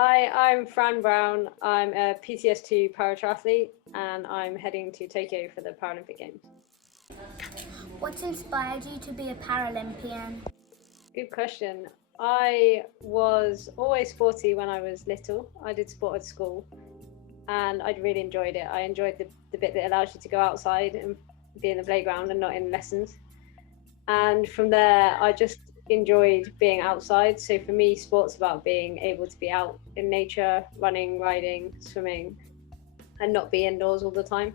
Hi, I'm Fran Brown. I'm a PTS2 para-triathlete and I'm heading to Tokyo for the Paralympic Games. What's inspired you to be a Paralympian? Good question. I was always sporty when I was little. I did sport at school and I really enjoyed it. I enjoyed the bit that allows you to go outside and be in the playground and not in lessons. And from there, I just enjoyed being outside. So for me, sport's about being able to be out in nature, running, riding, swimming, and not be indoors all the time.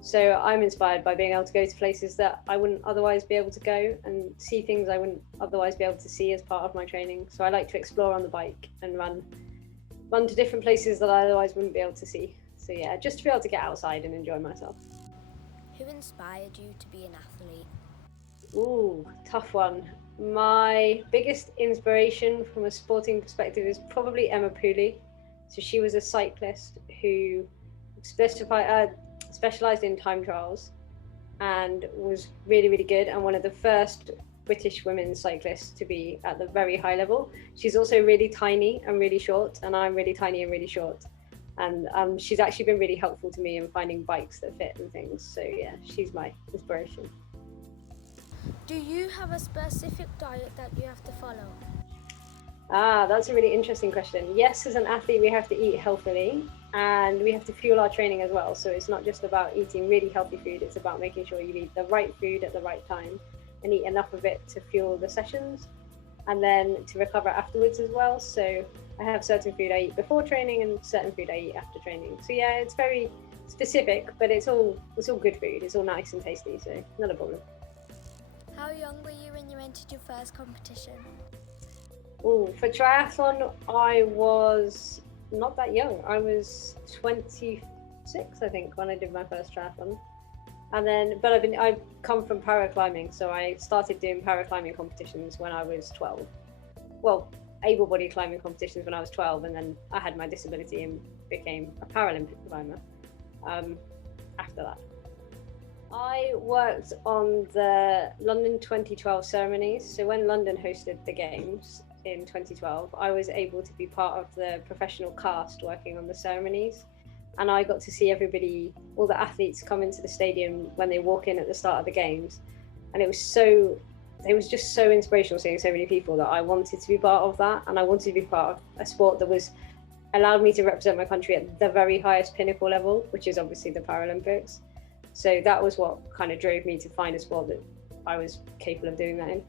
So I'm inspired by being able to go to places that I wouldn't otherwise be able to go and see things I wouldn't otherwise be able to see as part of my training. So I like to explore on the bike and run to different places that I otherwise wouldn't be able to see. So yeah, just to be able to get outside and enjoy myself. Who inspired you to be an athlete? Ooh, tough one. My biggest inspiration from a sporting perspective is probably Emma Pooley. So she was a cyclist who specialized in time trials and was really, really good, and one of the first British women cyclists to be at the very high level. She's also really tiny and really short, and I'm really tiny and really short. And she's actually been really helpful to me in finding bikes that fit and things. So yeah, she's my inspiration. Do you have a specific diet that you have to follow? That's a really interesting question. Yes, as an athlete, we have to eat healthily and we have to fuel our training as well. So it's not just about eating really healthy food, it's about making sure you eat the right food at the right time and eat enough of it to fuel the sessions and then to recover afterwards as well. So I have certain food I eat before training and certain food I eat after training. So yeah, it's very specific, but it's all good food. It's all nice and tasty, so not a problem. How young were you when you entered your first competition? Oh, for triathlon, I was not that young. I was 26, I think, when I did my first triathlon. And then, but I've come from paraclimbing, so I started doing paraclimbing competitions when I was 12. Well, able-bodied climbing competitions when I was 12, and then I had my disability and became a Paralympic climber after that. I worked on the London 2012 ceremonies. So when London hosted the Games in 2012, I was able to be part of the professional cast working on the ceremonies. And I got to see everybody, all the athletes come into the stadium when they walk in at the start of the Games. And it was just so inspirational seeing so many people that I wanted to be part of that. And I wanted to be part of a sport that allowed me to represent my country at the very highest pinnacle level, which is obviously the Paralympics. So that was what kind of drove me to find a sport that I was capable of doing that in.